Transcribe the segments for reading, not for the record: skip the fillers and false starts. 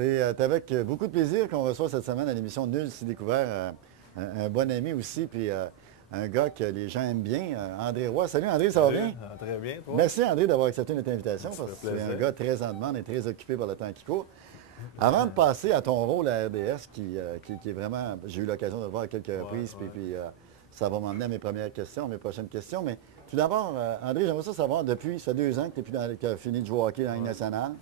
C'est avec beaucoup de plaisir qu'on reçoit cette semaine à l'émission Nul si découvert un bon ami aussi, puis un gars que les gens aiment bien, André Roy. Salut André, ça va bien? Très bien, toi? Merci André d'avoir accepté notre invitation Ça parce que fait c'est un plaisir. gars très en demande et très occupé par le temps qui court. Avant de passer à ton rôle à RDS, qui est vraiment, j'ai eu l'occasion de le voir à quelques reprises, puis ça va m'emmener à mes premières questions, mes prochaines questions. Mais tout d'abord, André, j'aimerais ça savoir, depuis, ça fait 2 ans que tu as fini de jouer au hockey dans la Ligue nationale.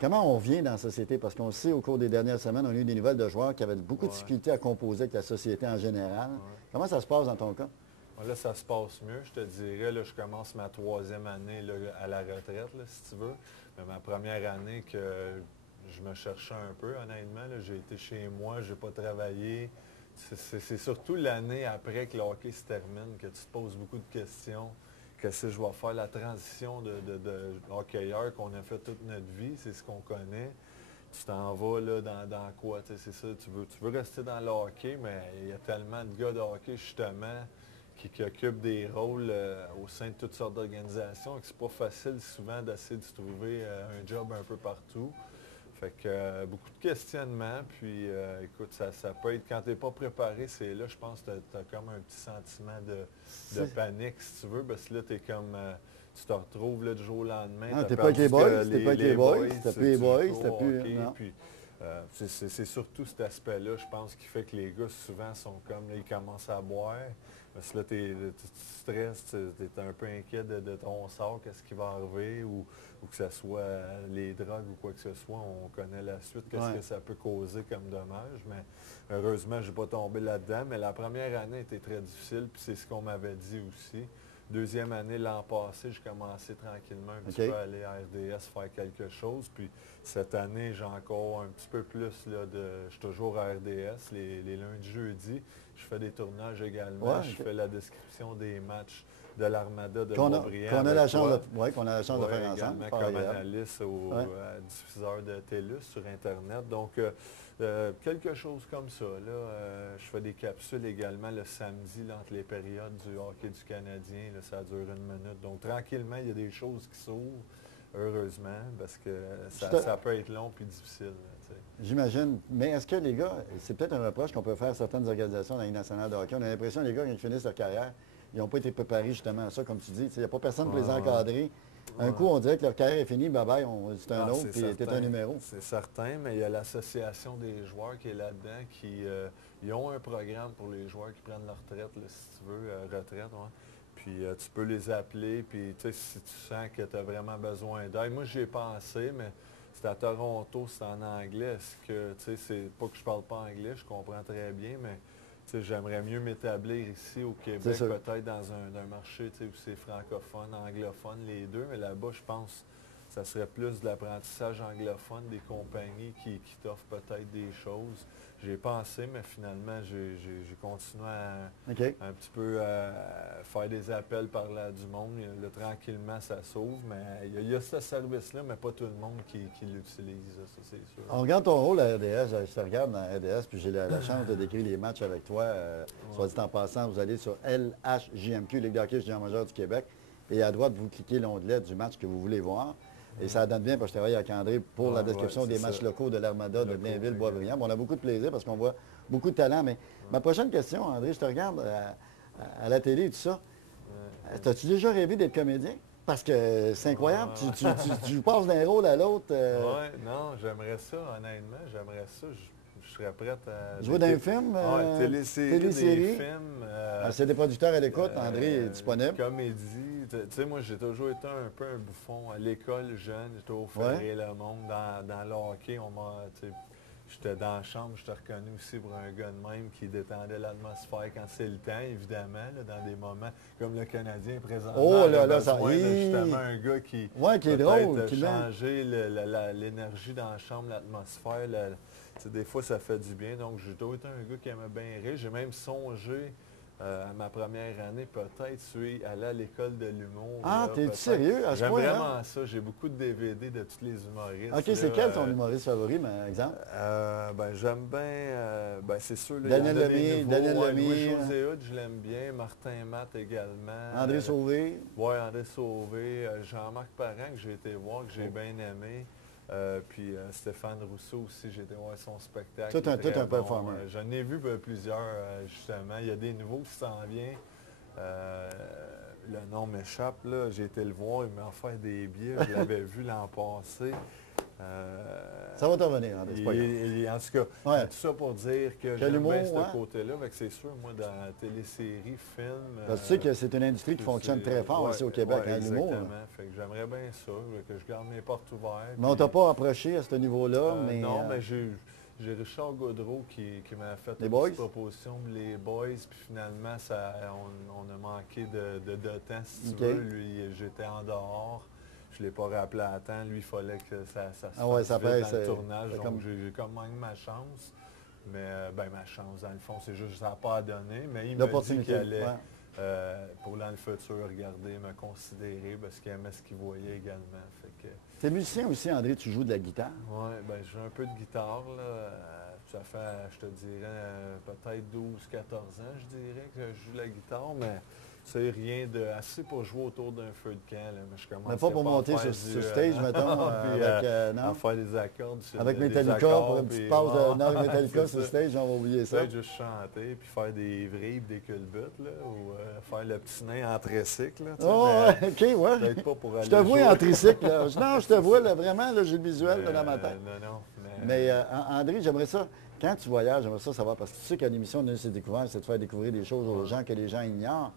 Comment on vient dans la société? Parce qu'on sait, au cours des dernières semaines, on a eu des nouvelles de joueurs qui avaient beaucoup de difficultés à composer avec la société en général. Comment ça se passe dans ton cas? Là, ça se passe mieux, je te dirais. Là, je commence ma 3e année là, à la retraite, là, si tu veux. Mais ma première année que je me cherchais un peu, honnêtement. J'ai été chez moi, je n'ai pas travaillé. C'est surtout l'année après que le hockey se termine que tu te poses beaucoup de questions. Qu'est-ce que je vais faire? La transition de hockeyeur qu'on a fait toute notre vie, c'est ce qu'on connaît. Tu t'en vas là, dans quoi? C'est ça, tu veux rester dans le hockey, mais il y a tellement de gars de hockey, justement, qui occupent des rôles au sein de toutes sortes d'organisations que c'est pas facile souvent d'essayer de se trouver un job un peu partout. Fait que beaucoup de questionnements, puis écoute, ça peut être, quand tu n'es pas préparé, c'est là, je pense que tu as comme un petit sentiment de panique, si tu veux, parce que là, tu es comme, tu te retrouves là, du jour au lendemain. Non, tu n'es pas avec les boys, tu n'es pas avec les boys, tu n'as plus les boys, tu n'as plus... Puis, c'est surtout cet aspect-là, je pense, qui fait que les gars, souvent, sont comme, là, ils commencent à boire. Parce que là, tu stresses, tu es un peu inquiet de ton sort, qu'est-ce qui va arriver, ou que ce soit les drogues ou quoi que ce soit, on connaît la suite, qu'est-ce que ça peut causer comme dommage. Mais heureusement, je n'ai pas tombé là-dedans. Mais la première année était très difficile, puis c'est ce qu'on m'avait dit aussi. 2e année, l'an passé, j'ai commencé tranquillement un petit peu à aller à RDS faire quelque chose. Puis cette année, j'ai encore un petit peu plus là, je suis toujours à RDS les lundis, jeudis. Je fais des tournages également. Je fais la description des matchs de l'Armada de Boisbriand. Qu'on a la chance de faire ensemble. Comme analyste diffuseur de TELUS sur Internet. Donc, quelque chose comme ça. Là, je fais des capsules également le samedi là, entre les périodes du hockey du Canadien. Là, ça dure 1 minute. Donc, tranquillement, il y a des choses qui s'ouvrent, heureusement, parce que ça peut être long puis difficile. Là, j'imagine. Mais est-ce que les gars, c'est peut-être un reproche qu'on peut faire à certaines organisations dans la Ligue nationale de hockey, on a l'impression que les gars, quand ils finissent leur carrière, ils n'ont pas été préparés justement à ça, comme tu dis. Il n'y a pas personne pour les encadrer. Un coup, on dirait que leur carrière est finie, bye-bye, c'est un autre, puis t'es un numéro. C'est certain, mais il y a l'association des joueurs qui est là-dedans, ils ont un programme pour les joueurs qui prennent leur retraite, là, si tu veux, retraite. Ouais. Puis tu peux les appeler, puis si tu sens que tu as vraiment besoin d'aide. Moi, j'y ai pensé, mais c'est à Toronto, c'est en anglais. Est-ce que, c'est pas que je parle pas anglais, je comprends très bien, mais j'aimerais mieux m'établir ici au Québec, peut-être dans un marché où c'est francophone, anglophone, les deux. Mais là-bas, je pense que ça serait plus de l'apprentissage anglophone, des compagnies qui t'offrent peut-être des choses. J'ai pensé, mais finalement, j'ai continué à un petit peu faire des appels par là du monde. Là, tranquillement, ça s'ouvre, mais il y a ce service-là, mais pas tout le monde qui l'utilise, ça c'est sûr. On regarde ton rôle à RDS, je te regarde dans RDS, puis j'ai la chance de décrire les matchs avec toi. Soit dit en passant, vous allez sur LHJMQ, Ligue de hockey junior majeur du Québec, et à droite, vous cliquez l'onglet du match que vous voulez voir. Et ça donne bien, parce que je travaille avec André pour la description des matchs locaux de l'Armada de Blainville, Boisbriand. Bon, on a beaucoup de plaisir parce qu'on voit beaucoup de talent. Mais ma prochaine question, André, je te regarde à la télé et tout ça. As-tu déjà rêvé d'être comédien? Parce que c'est incroyable, tu passes d'un rôle à l'autre. Oui, non, j'aimerais ça, honnêtement, j'aimerais ça. Je serais prête à... Jouer dans un film? Télésérie, des films. C'est des producteurs à l'écoute, André est disponible. Comédie. Tu sais, moi, j'ai toujours été un peu un bouffon. À l'école, jeune, j'ai toujours fait rire le monde. Dans le hockey, j'étais dans la chambre, je t'ai reconnu aussi pour un gars de même qui détendait l'atmosphère quand c'est le temps, évidemment, là, dans des moments comme le Canadien présentement. Oh là, ça justement un gars qui est drôle, qui changer l'énergie dans la chambre, l'atmosphère. Des fois, ça fait du bien. Donc, j'ai toujours été un gars qui aimait bien rire. J'ai même songé à ma première année, peut-être, aller à l'école de l'humour. Ah, t'es sérieux à ce point? J'aime vraiment ça. J'ai beaucoup de DVD de tous les humoristes. OK, c'est quel ton humoriste favori, par exemple? J'aime bien, c'est sûr, Daniel Lemire. Louis-José Hood, je l'aime bien. Martin Matt également. André Sauvé. Oui, André Sauvé. Jean-Marc Parent, que j'ai été voir, que j'ai bien aimé. Puis Stéphane Rousseau aussi, j'ai été voir son spectacle. Tout un bon. performeur. J'en ai vu plusieurs, justement. Il y a des nouveaux qui s'en viennent. Le nom m'échappe, là. J'ai été le voir, il m'a offert des billets. Je l'avais vu l'an passé. Ça va t'en venir, André, c'est pas grave. En tout cas, Ouais. tout ça pour dire que Quel j'aime humour, bien ce ouais. côté-là. Fait que c'est sûr, moi, dans la télésérie, film... Parce que tu sais que c'est une industrie qui fonctionne très fort ouais, aussi au Québec, ouais, hein, l'humour. exactement. Fait que j'aimerais bien ça, que je garde mes portes ouvertes. Mais on t'a pas approché à ce niveau-là, mais... Non, mais j'ai Richard Gaudreau qui m'a fait Les une Boys? petite proposition, les Boys, puis finalement, on a manqué de temps, si tu OK. veux. Lui, j'étais en dehors. Je ne l'ai pas rappelé à temps. Lui, il fallait que ça se Ah ouais, fasse ça vite fait, dans le c'est- tournage. c'est Donc, comme- j'ai quand même ma chance. Mais, ma chance, dans le fond, c'est juste que ça n'a pas à donner. Mais il m'a dit L'opportunité, qu'il allait, ouais. pour dans le futur, regarder, me considérer, parce qu'il aimait ce qu'il voyait également. Fait que, T'es musicien aussi, André, tu joues de la guitare. oui, ben je joue un peu de guitare. Là. Ça fait, je te dirais, peut-être 12-14 ans, je dirais, que je joue de la guitare, mais c'est rien de assez pour jouer autour d'un feu de camp. Là. Mais je commence Mais pas pour monter sur stage, mettons, puis, avec... non? à faire des accords. Avec des Metallica, accords, pour une puis, petite passe de Nord ouais, Metallica c'est sur le ça. stage, on va oublier ça. Peut-être juste chanter, puis faire des vrilles, des culbutes, là, ou faire le petit nain en tricycle. Là, tu sais, Oh, mais ouais, OK, ouais. peut-être pas pour aller Je te vois jouer. en tricycle, là. Non, je te vois, là, vraiment, là, j'ai le visuel là, dans ma tête. Non. Mais André, j'aimerais ça, quand tu voyages, j'aimerais ça savoir, parce que tu sais qu'à l'émission, de c'est découvert, c'est de faire découvrir des choses aux gens que les gens ignorent.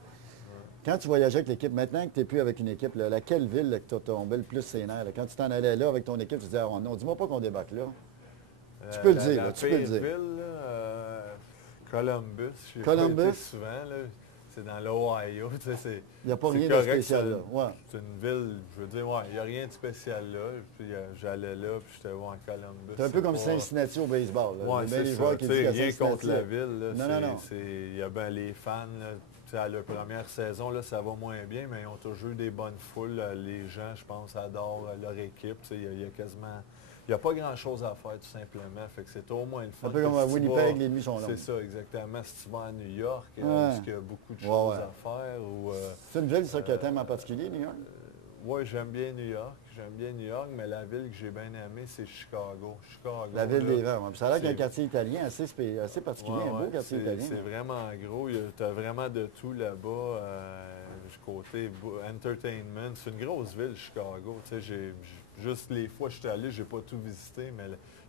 Quand tu voyageais avec l'équipe, maintenant que tu n'es plus avec une équipe, là, laquelle ville là, que tu as tombé le plus ses nerfs? Là? Quand tu t'en allais là avec ton équipe, tu disais, ah, non, dis-moi pas qu'on débarque là. Tu peux le dire, La là, tu peux le pire dire. ville, là, Columbus. J'ai Columbus? pas été souvent, là. C'est dans l'Ohio. Tu sais, Il n'y a pas c'est rien de correct, spécial ça- là. Ouais. c'est une ville, je veux dire, ouais, il n'y a rien de spécial là. Puis j'allais là, puis j'étais voir en Columbus. C'est un peu comme pas- Cincinnati au baseball. Là. Ouais, Il y a bien c'est les ça. joueurs qui Tu sais, disent qu'à rien Cincinnati, contre la ville. Là, Non. il y a ben les fans, là, tu sais, à leur première saison, là, ça va moins bien, mais ils ont toujours eu des bonnes foules. Les gens, je pense, adorent leur équipe. Tu sais, il y a quasiment... Il n'y a pas grand-chose à faire, tout simplement. Fait que c'est au moins le fun. Un peu comme à que si tu Winnipeg, vas- les nuits sont longues. C'est ça, exactement. Si tu vas à New York, Ouais. où il y a beaucoup de Ouais, choses ouais. à faire. Ou, C'est une ville, ça, que tu aimes en particulier, New York? oui, j'aime bien New York. J'aime bien New York, mais la ville que j'ai bien aimée, c'est Chicago. Chicago, La ville là, des vents. Ouais. Puis ça a l'air qu'il y a un c'est- quartier italien assez particulier, Ouais, un beau ouais, quartier italien. c'est vraiment gros. Tu as vraiment de tout là-bas. Du côté entertainment. C'est une grosse ville, Chicago. Tu sais, juste les fois que je suis allé, j'ai pas tout visité, mais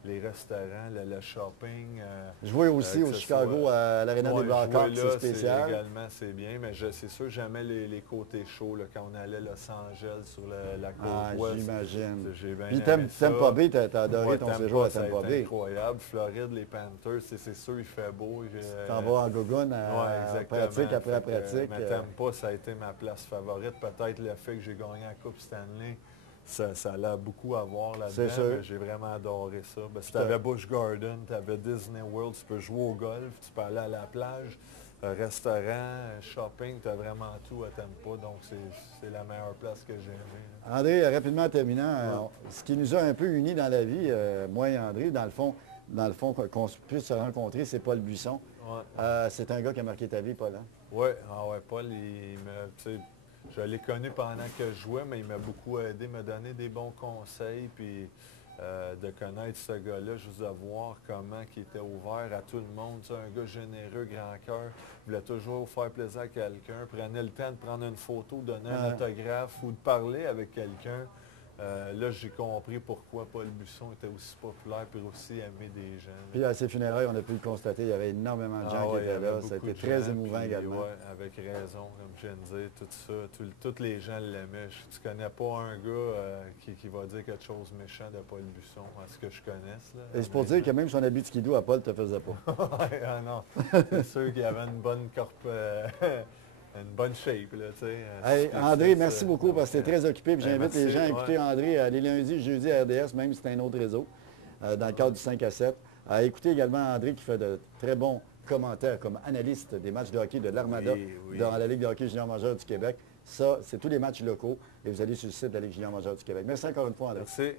les restaurants, le shopping. Je vois aussi que au ce Chicago soit- à l'Arena Ouais, des Blackhawks, jouer là, c'est spécial. Également, c'est bien, mais c'est sûr, jamais les côtés chauds, là, quand on allait à Los Angeles sur la côte Ah, ouest. j'imagine. J'ai bien Puis aimé ça. Tampa Bay, t'as adoré Ouais, ton Tampa, séjour à ça a Tampa été Bay. incroyable. Floride, les Panthers, c'est sûr, il fait beau. Tu t'en vas en gogoune à pratique après pratique. Mais Tampa, ça a été ma place favorite. Peut-être le fait que j'ai gagné la Coupe Stanley, ça a beaucoup à voir C'est là-dedans. sûr. Mais j'ai vraiment adoré ça. Ben, si Tout tu à- avais Busch Garden, tu avais Disney World, tu peux jouer au golf, tu peux aller à la plage, restaurant, shopping, tu as vraiment tout à Tampa. Donc, c'est la meilleure place que j'ai aimée. André, rapidement en terminant, ce qui nous a un peu unis dans la vie, moi et André, dans le fond qu'on puisse se rencontrer, c'est Paul Buisson. Ouais. C'est un gars qui a marqué ta vie, Paul. Hein? Oui, Paul, tu sais, je l'ai connu pendant que je jouais, mais il m'a beaucoup aidé, m'a donné des bons conseils, puis de connaître ce gars-là, juste de voir comment il était ouvert à tout le monde. Tu sais, un gars généreux, grand cœur, voulait toujours faire plaisir à quelqu'un, prenait le temps de prendre une photo, donner un autographe ou de parler avec quelqu'un. Là, j'ai compris pourquoi Paul Buisson était aussi populaire et aussi aimé des gens. Puis à ses funérailles, on a pu le constater, il y avait énormément de gens qui ouais, il y étaient avait là. beaucoup Ça a été de très gens, émouvant puis, également. ouais, avec raison, comme je viens de dire, tout ça. Tous les gens l'aimaient. Tu connais pas un gars qui va dire quelque chose de méchant de Paul Buisson, à ce que je connaisse. Là, Et c'est pour dire que même son habit de skidoo à Paul ne te faisait pas. Ouais, ah non, c'est sûr qu'il avait une bonne une bonne shape, là, tu sais. Hey, André, merci beaucoup donc, parce que tu es très occupé. Puis j'invite les merci, gens à écouter ouais. André les lundis, jeudis à RDS, même si c'est un autre réseau, dans le cadre du 5 à 7. À écouter également André qui fait de très bons commentaires comme analyste des matchs de hockey de l'Armada Oui. dans la Ligue de hockey junior majeur du Québec. Ça, c'est tous les matchs locaux et vous allez sur le site de la Ligue junior majeure du Québec. Merci encore une fois, André. Merci.